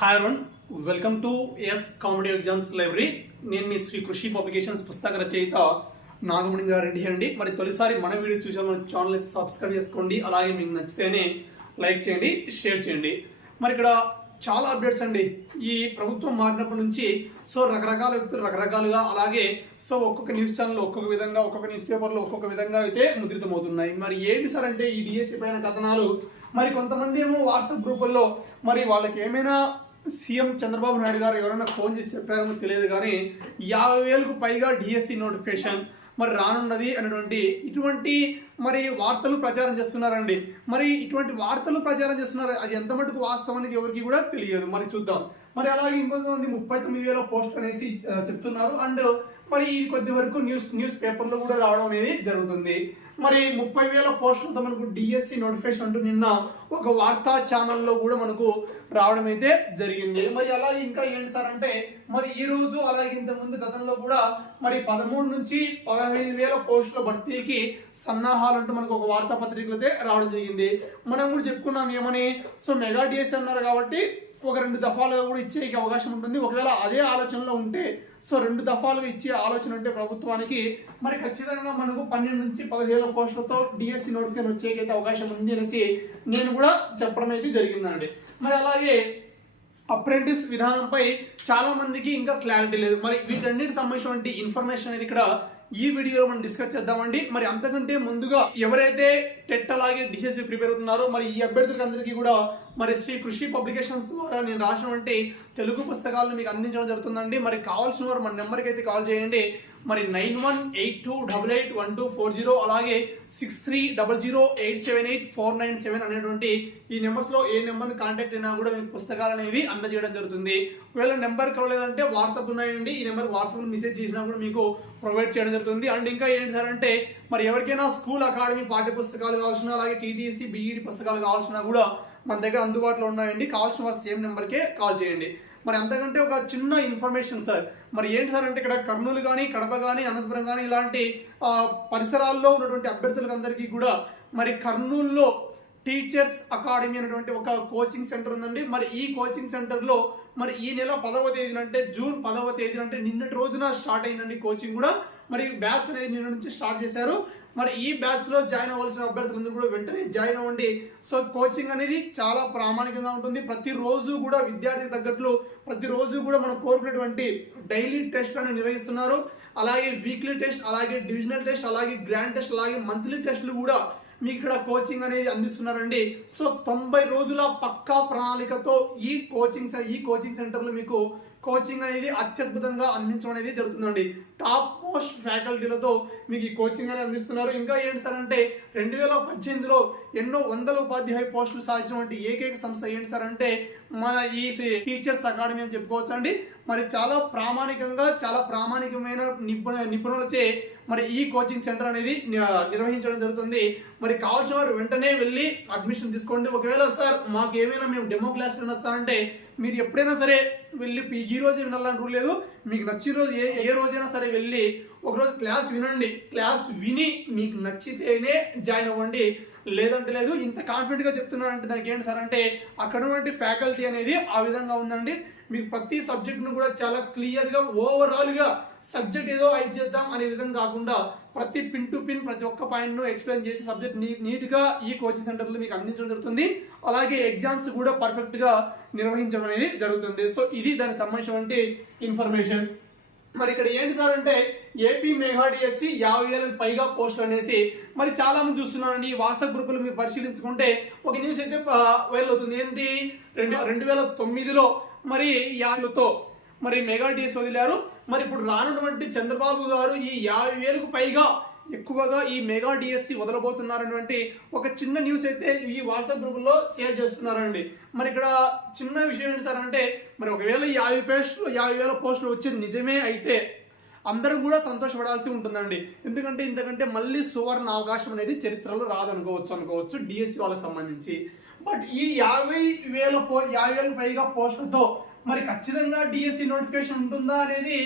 Hi Arun welcome to S comedy exams library నేను మీ శ్రీ కృషి పబ్లికేషన్స్ పుస్తక రచయిత నాగమణి గారెడ్డి అండి. మరి తొలిసారి మన వీడియో చూసే మన ఛానల్ అయితే సబ్స్క్రైబ్ చేసుకోండి. అలాగే మీకు నచ్చితేనే లైక్ చేయండి షేర్ చేయండి. మరి ఇక్కడ చాలా అప్డేట్స్ అండి. ఈ ప్రభుత్వం మారినప్పటి నుంచి సో రకరకాల వ్యక్తులు రకరకాలుగా అలాగే సో ఒక్కొక్క న్యూస్ ఛానల్ ఒక్కొక్క విధంగా ఒక్కొక్క న్యూస్ పేపర్లో ఒక్కొక్క విధంగా అయితే ముద్రితమవుతున్నాయి. మరి ఏంటి సార్ అంటే ఈ డిఎస్సి పైన కథనాలు? మరి కొంతమంది ఏమో వాట్సాప్ గ్రూపుల్లో మరి వాళ్ళకి ఏమైనా సీఎం చంద్రబాబు నాయుడు గారు ఎవరైనా ఫోన్ చేసి చెప్పారో తెలియదు కానీ యాభై వేలకు పైగా డిఎస్సి నోటిఫికేషన్ మరి రానున్నది అనేటువంటి ఇటువంటి మరి వార్తలు ప్రచారం చేస్తున్నారండి. మరి ఇటువంటి వార్తలు ప్రచారం చేస్తున్నారు. అది ఎంత మటుకు వాస్తవం అనేది ఎవరికి కూడా తెలియదు. మరి చూద్దాం. మరి అలాగే ఇంకొంతమంది ముప్పై తొమ్మిది వేల పోస్ట్ అనేసి చెప్తున్నారు. అండ్ మరి ఇది కొద్ది వరకు న్యూస్ న్యూస్ పేపర్లో కూడా రావడం అనేది జరుగుతుంది. మరి ముప్పై వేల పోస్టులతో మనకు డిఎస్సి నోటిఫికేషన్ అంటూ నిన్న ఒక వార్తా ఛానల్లో కూడా మనకు రావడం అయితే జరిగింది. మరి అలాగే ఇంకా ఏంటి సార్ అంటే మరి ఈ రోజు అలాగే ఇంత ముందు గతంలో కూడా మరి పదమూడు నుంచి పదహైదు వేల పోస్టుల భర్తీకి సన్నాహాలు అంటూ మనకు ఒక వార్తాపత్రికలు అయితే రావడం జరిగింది. మనం కూడా చెప్పుకున్నాం ఏమని? సో మెగా డిఎస్సి అన్నారు కాబట్టి ఒక రెండు దఫాలుగా కూడా ఇచ్చే అవకాశం ఉంటుంది. ఒకవేళ అదే ఆలోచనలో ఉంటే సో రెండు దఫాలుగా ఇచ్చే ఆలోచన ఉంటే ప్రభుత్వానికి మరి ఖచ్చితంగా మనకు పన్నెండు నుంచి పదిహేను పోస్టులతో డిఎస్సి నోటిఫికేషన్ వచ్చేకైతే అవకాశం ఉంది అనేసి నేను కూడా చెప్పడం అయితే జరిగిందండి. మరి అలాగే అప్రెంటిస్ విధానంపై చాలా మందికి ఇంకా క్లారిటీ లేదు. మరి వీటన్నిటి సంబంధించినటువంటి ఇన్ఫర్మేషన్ అనేది ఇక్కడ ఈ వీడియోలో మనం డిస్కస్ చేద్దామండి. మరి అంతకంటే ముందుగా ఎవరైతే టెట్ అలాగే డిసిఎస్సి ప్రిపేర్ అవుతున్నారో మరి ఈ అభ్యర్థులకు అందరికీ కూడా మరి శ్రీ కృషి పబ్లికేషన్స్ ద్వారా నేను రాసినటువంటి తెలుగు పుస్తకాలను మీకు అందించడం జరుగుతుందండి. మరి కావాల్సిన వారు మన నెంబర్కి అయితే కాల్ చేయండి. మరి nine one eight two double eight one two four zero అలాగే six three double zero eight seven eight four nine seven అనేటువంటి ఈ నెంబర్స్లో ఏ నెంబర్ని కాంటాక్ట్ అయినా కూడా మీకు పుస్తకాలు అనేవి అందజేయడం జరుగుతుంది. ఒకవేళ నెంబర్ కలవలేదంటే వాట్సాప్ ఉన్నాయండి. ఈ నెంబర్ వాట్సాప్లో మెసేజ్ చేసినా కూడా మీకు ప్రొవైడ్ చేయడం జరుగుతుంది. అండ్ ఇంకా ఏంటి సార్ అంటే మరి ఎవరికైనా స్కూల్ అకాడమీ పాఠ్య పుస్తకాలు కావాల్సిన అలాగే టీటీసీ బీఈడి పుస్తకాలు కావాల్సినా కూడా మన దగ్గర అందుబాటులో ఉన్నాయండి. కావాల్సిన వారు సేమ్ నెంబర్కే కాల్ చేయండి. మరి అంతకంటే ఒక చిన్న ఇన్ఫర్మేషన్ సార్. మరి ఏంటి సార్ అంటే ఇక్కడ కర్నూలు కానీ కడప కానీ అనంతపురం కానీ ఇలాంటి పరిసరాల్లో ఉన్నటువంటి అభ్యర్థులందరికీ కూడా మరి కర్నూలులో టీచర్స్ అకాడమీ అనేటువంటి ఒక కోచింగ్ సెంటర్ ఉందండి. మరి ఈ కోచింగ్ సెంటర్లో మరి ఈ నెల పదవ తేదీన అంటే జూన్ పదవ తేదీన అంటే నిన్నటి రోజున స్టార్ట్ అయిందండి కోచింగ్ కూడా. మరి బ్యాచ్ అనేది నిన్న నుంచి స్టార్ట్ చేశారు. మరి ఈ బ్యాచ్లో జాయిన్ అవ్వాల్సిన అభ్యర్థులందరూ కూడా వెంటనే జాయిన్ అవ్వండి. సో కోచింగ్ అనేది చాలా ప్రామాణికంగా ఉంటుంది. ప్రతిరోజు కూడా విద్యార్థికి తగ్గట్లు ప్రతిరోజు కూడా మనం కోరుకునేటువంటి డైలీ టెస్ట్ అని నిర్వహిస్తున్నారు. అలాగే వీక్లీ టెస్ట్ అలాగే డివిజనల్ టెస్ట్ అలాగే గ్రాండ్ టెస్ట్ అలాగే మంత్లీ టెస్ట్లు కూడా మీకు ఇక్కడ కోచింగ్ అనేది అందిస్తున్నారండి. సో తొంభై రోజుల పక్కా ప్రణాళికతో ఈ కోచింగ్ సె- ఈ కోచింగ్ సెంటర్లో మీకు కోచింగ్ అనేది అత్యద్భుతంగా అందించడం అనేది జరుగుతుందండి. టాప్ మోస్ట్ ఫ్యాకల్టీలతో మీకు ఈ కోచింగ్ అనేది అందిస్తున్నారు. ఇంకా ఏంటి సార్ అంటే రెండు వేల పద్దెనిమిదిలో ఎన్నో వందల ఉపాధ్యాయ పోస్టులు సాధించినటువంటి ఏకైక సంస్థ ఏంటి సార్ అంటే మన ఈ టీచర్స్ అకాడమీ అని చెప్పుకోవచ్చు అండి. మరి చాలా ప్రామాణికంగా చాలా ప్రామాణికమైన నిపుణ నిపుణులచే మరి ఈ కోచింగ్ సెంటర్ అనేది నిర్వహించడం జరుగుతుంది. మరి కావాల్సిన వారు వెంటనే వెళ్ళి అడ్మిషన్ తీసుకోండి. ఒకవేళ సార్ మాకు ఏమైనా మేము డెమో క్లాస్ వినొచ్చా అంటే మీరు ఎప్పుడైనా సరే వెళ్ళి ఈ రోజే వినాలని రూల్ లేదు. మీకు నచ్చిన రోజు ఏ ఏ రోజైనా సరే వెళ్ళి ఒకరోజు క్లాస్ వినండి. క్లాస్ విని మీకు నచ్చితేనే జాయిన్ అవ్వండి. లేదంటే లేదు ఇంత కాన్ఫిడెంట్గా చెప్తున్నానంటే దానికి ఏంటి సార్ అంటే అక్కడ ఉన్నటువంటి ఫ్యాకల్టీ అనేది ఆ విధంగా ఉందండి. మీకు ప్రతి సబ్జెక్ట్ను కూడా చాలా క్లియర్గా ఓవరాల్గా సబ్జెక్ట్ ఏదో అయిప్ చేద్దాం అనే విధంగా కాకుండా ప్రతి పిన్ టు పిన్ ప్రతి ఒక్క పాయింట్ను ఎక్స్ప్లెయిన్ చేసి సబ్జెక్ట్ నీ నీట్గా ఈ కోచింగ్ సెంటర్లో మీకు అందించడం జరుగుతుంది. అలాగే ఎగ్జామ్స్ కూడా పర్ఫెక్ట్గా నిర్వహించడం అనేది జరుగుతుంది. సో ఇది దానికి సంబంధించినటువంటి ఇన్ఫర్మేషన్ మరి ఇక్కడ ఏంటి సార్ అంటే ఏపీ మెగా డిఎస్సి యాభై వేలకు పైగా పోస్టులు అనేసి మరి చాలా మంది చూస్తున్నారండి. ఈ వాట్సాప్ గ్రూపులు మీరు పరిశీలించుకుంటే ఒక న్యూస్ అయితే వైరల్ అవుతుంది. ఏంటి? రెండు రెండు వేల తొమ్మిదిలో మరి యాభైతో మరి మెగా డిఎస్ వదిలారు. మరి ఇప్పుడు రానున్నటువంటి చంద్రబాబు గారు ఈ యాభై వేలకు పైగా ఎక్కువగా ఈ మెగా డిఎస్సి వదలబోతున్నారనేటువంటి ఒక చిన్న న్యూస్ అయితే ఈ వాట్సాప్ గ్రూపుల్లో షేర్ చేస్తున్నారండి. మరి ఇక్కడ చిన్న విషయం ఏంటి సార్ అంటే మరి ఒకవేళ యాభై పోస్టులు యాభై వేల పోస్టులు వచ్చేది నిజమే అయితే అందరూ కూడా సంతోషపడాల్సి ఉంటుందండి. ఎందుకంటే ఇంతకంటే మళ్ళీ సువర్ణ అవకాశం అనేది చరిత్రలో రాదనుకోవచ్చు అనుకోవచ్చు డిఎస్సి వాళ్ళకి సంబంధించి. బట్ ఈ యాభై వేల పో యాభై వేల పైగా పోస్టులతో మరి ఖచ్చితంగా డిఎస్సి నోటిఫికేషన్ ఉంటుందా అనేది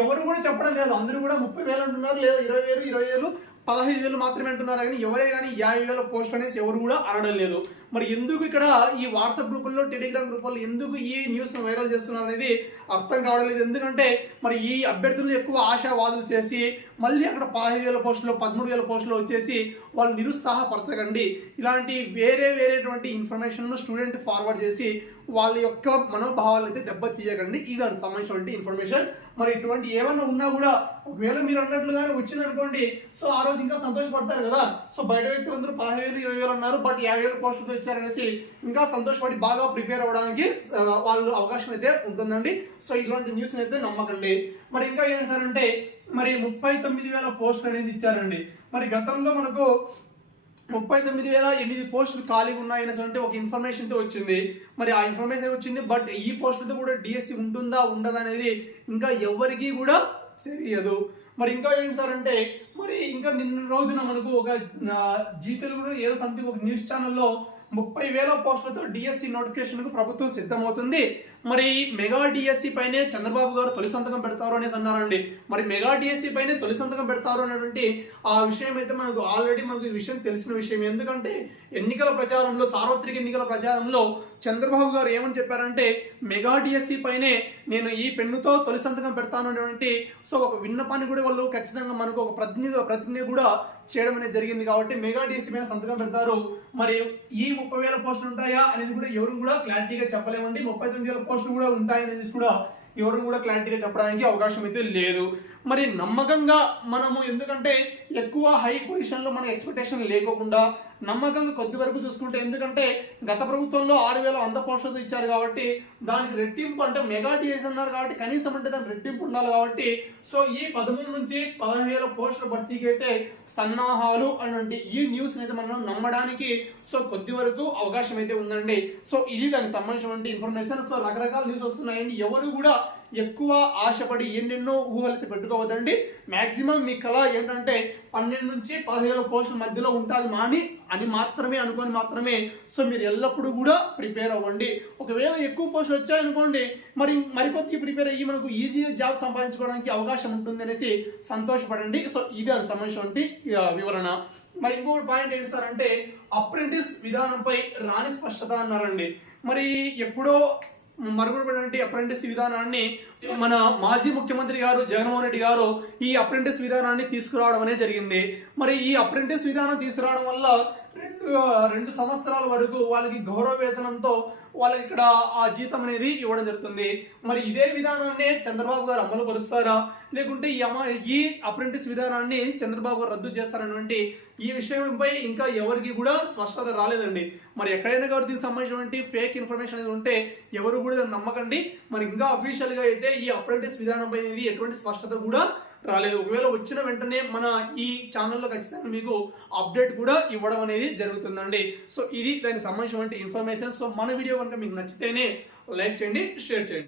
ఎవరు కూడా చెప్పడం లేదు. అందరూ కూడా ముప్పై వేలు అంటున్నారు లేదా ఇరవై వేలు ఇరవై వేలు పదహైదు వేలు మాత్రమే అంటున్నారు కానీ ఎవరే కానీ యాభై వేల పోస్ట్ అనేసి ఎవరు కూడా అనడం లేదు. మరి ఎందుకు ఇక్కడ ఈ వాట్సాప్ గ్రూపుల్లో టెలిగ్రామ్ గ్రూపుల్లో ఎందుకు ఈ న్యూస్ వైరల్ చేస్తున్నారు అనేది అర్థం కావడం లేదు. ఎందుకంటే మరి ఈ అభ్యర్థులు ఎక్కువ ఆశావాదులు చేసి మళ్ళీ అక్కడ పదహైదు వేల పోస్టులు పదమూడు వేల పోస్టులు వచ్చేసి వాళ్ళు నిరుత్సాహపరచకండి. ఇలాంటి వేరే వేరేటువంటి ఇన్ఫర్మేషన్ను స్టూడెంట్ ఫార్వర్డ్ చేసి వాళ్ళ యొక్క మనోభావాలు అయితే దెబ్బతీయకండి. ఇది దానికి సంబంధించినటువంటి ఇన్ఫర్మేషన్. మరి ఇటువంటి ఏమైనా ఉన్నా కూడా ఒకవేళ మీరు అన్నట్లుగానే వచ్చిందనుకోండి సో ఆ రోజు ఇంకా సంతోషపడతారు కదా. సో బయట వ్యక్తులందరూ పదహైదు వేలు ఇరవై వేలు అన్నారు బట్ యాభై వేలు పోస్టులతో ఇచ్చారనేసి ఇంకా సంతోషపడి బాగా ప్రిపేర్ అవ్వడానికి వాళ్ళు అవకాశం అయితే ఉంటుందండి. సో ఇలాంటి న్యూస్ అయితే నమ్మకండి. మరి ఇంకా ఏం సారంటే మరి ముప్పై తొమ్మిది వేల పోస్టులు అనేసి ఇచ్చారండి. మరి గతంలో మనకు ముప్పై తొమ్మిది వేల ఎనిమిది పోస్టులు ఖాళీగా ఉన్నాయనేటువంటి అంటే ఒక ఇన్ఫర్మేషన్ అయితే వచ్చింది. మరి ఆ ఇన్ఫర్మేషన్ వచ్చింది బట్ ఈ పోస్టులతో కూడా డిఎస్సి ఉంటుందా ఉండదా అనేది ఇంకా ఎవరికి కూడా తెలియదు. మరి ఇంకా ఏంటి సార్ అంటే మరి ఇంకా నిన్న రోజున మనకు ఒక ఆ, జీ తెలుగులో ఏదో సంథింగ్ ఒక న్యూస్ ఛానల్లో ముప్పై వేల పోస్టులతో డిఎస్సి నోటిఫికేషన్కు ప్రభుత్వం సిద్ధమవుతుంది. మరి మెగా డిఎస్సి పైనే చంద్రబాబు గారు తొలి సంతకం పెడతారు అనేసి అన్నారండి. మరి మెగా డిఎస్సి పైనే తొలి సంతకం పెడతారు అనేటువంటి ఆ విషయం అయితే మనకు ఆల్రెడీ మనకు ఈ విషయం తెలిసిన విషయం. ఎందుకంటే ఎన్నికల ప్రచారంలో సార్వత్రిక ఎన్నికల ప్రచారంలో చంద్రబాబు గారు ఏమని చెప్పారంటే మెగా డిఎస్సి పైనే నేను ఈ పెన్నుతో తొలి సంతకం పెడతాను అనేటువంటి. సో ఒక విన్నపాన్ని కూడా వాళ్ళు ఖచ్చితంగా మనకు ఒక ప్రతినిధి ప్రతినిధి కూడా చేయడం అనేది జరిగింది కాబట్టి మెగా డిఎస్సి పైన సంతకం పెడతారు. మరి ఈ ముప్పై వేల పోస్టులు ఉంటాయా అనేది కూడా ఎవరు కూడా క్లారిటీగా చెప్పలేమండి. ముప్పై తొమ్మిది వేల పోస్టులు కూడా ఉంటాయనేది కూడా ఎవరు కూడా క్లారిటీగా చెప్పడానికి అవకాశం అయితే లేదు. మరి నమ్మకంగా మనము ఎందుకంటే ఎక్కువ హై పొజిషన్లో మన ఎక్స్పెక్టేషన్ లేకోకుండా నమ్మకంగా కొద్ది వరకు చూసుకుంటే ఎందుకంటే గత ప్రభుత్వంలో ఆరు వేల వంద పోస్టులు ఇచ్చారు కాబట్టి దానికి రెట్టింపు అంటే మెగా డిఎస్ అన్నారు కాబట్టి కనీసం అంటే దానికి రెట్టింపు ఉండాలి కాబట్టి సో ఈ పదమూడు నుంచి పదహైదు వేల పోస్టుల భర్తీకి అయితే సన్నాహాలు అటువంటి ఈ న్యూస్ అయితే మనం నమ్మడానికి సో కొద్ది వరకు అవకాశం అయితే ఉందండి. సో ఇది దానికి సంబంధించినటువంటి ఇన్ఫర్మేషన్. సో రకరకాల న్యూస్ వస్తున్నాయండి. ఎవరు కూడా ఎక్కువ ఆశపడి ఎన్నెన్నో ఊహలు అయితే పెట్టుకోవద్దండి. మ్యాక్సిమం మీ కళ ఏంటంటే పన్నెండు నుంచి పదిహేను పోస్టుల మధ్యలో ఉంటుంది మాని అని మాత్రమే అనుకొని మాత్రమే. సో మీరు ఎల్లప్పుడూ కూడా ప్రిపేర్ అవ్వండి. ఒకవేళ ఎక్కువ పోస్టులు వచ్చాయనుకోండి మరి మరికొద్ది ప్రిపేర్ అయ్యి మనకు ఈజీగా జాబ్ సంపాదించుకోవడానికి అవకాశం ఉంటుంది అనేసి సంతోషపడండి. సో ఇది అది సంబంధించినటువంటి వివరణ. మరి ఇంకొకటి పాయింట్ ఏంటి సార్ అంటే అప్రెంటిస్ విధానంపై రాని స్పష్టత అన్నారండి. మరి ఎప్పుడో మరుగుపడినటువంటి అప్రెంటిస్ విధానాన్ని మన మాజీ ముఖ్యమంత్రి గారు జగన్మోహన్ రెడ్డి గారు ఈ అప్రెంటిస్ విధానాన్ని తీసుకురావడం అనేది జరిగింది. మరి ఈ అప్రెంటిస్ విధానం తీసుకురావడం వల్ల రెండు రెండు సంవత్సరాల వరకు వాళ్ళకి గౌరవ వేతనంతో వాళ్ళకి ఇక్కడ ఆ జీతం అనేది ఇవ్వడం జరుగుతుంది. మరి ఇదే విధానాన్ని చంద్రబాబు గారు అమలు పరుస్తారా లేకుంటే ఈ అమా ఈ అప్రెంటిస్ విధానాన్ని చంద్రబాబు గారు రద్దు చేస్తారన్నటువంటి ఈ విషయంపై ఇంకా ఎవరికి కూడా స్పష్టత రాలేదండి. మరి ఎక్కడైనా కాబట్టి దీనికి సంబంధించినటువంటి ఫేక్ ఇన్ఫర్మేషన్ అనేది ఉంటే ఎవరు కూడా నమ్మకండి. మరి ఇంకా అఫీషియల్గా అయితే ఈ అప్రెంటిస్ విధానంపై అనేది ఎటువంటి స్పష్టత కూడా రాలేదు. ఒకవేళ వచ్చిన వెంటనే మన ఈ ఛానల్లో ఖచ్చితంగా మీకు అప్డేట్ కూడా ఇవ్వడం అనేది జరుగుతుందండి. సో ఇది దానికి సంబంధించినటువంటి ఇన్ఫర్మేషన్ సో మన వీడియో కనుక మీకు నచ్చితేనే లైక్ చేయండి షేర్ చేయండి.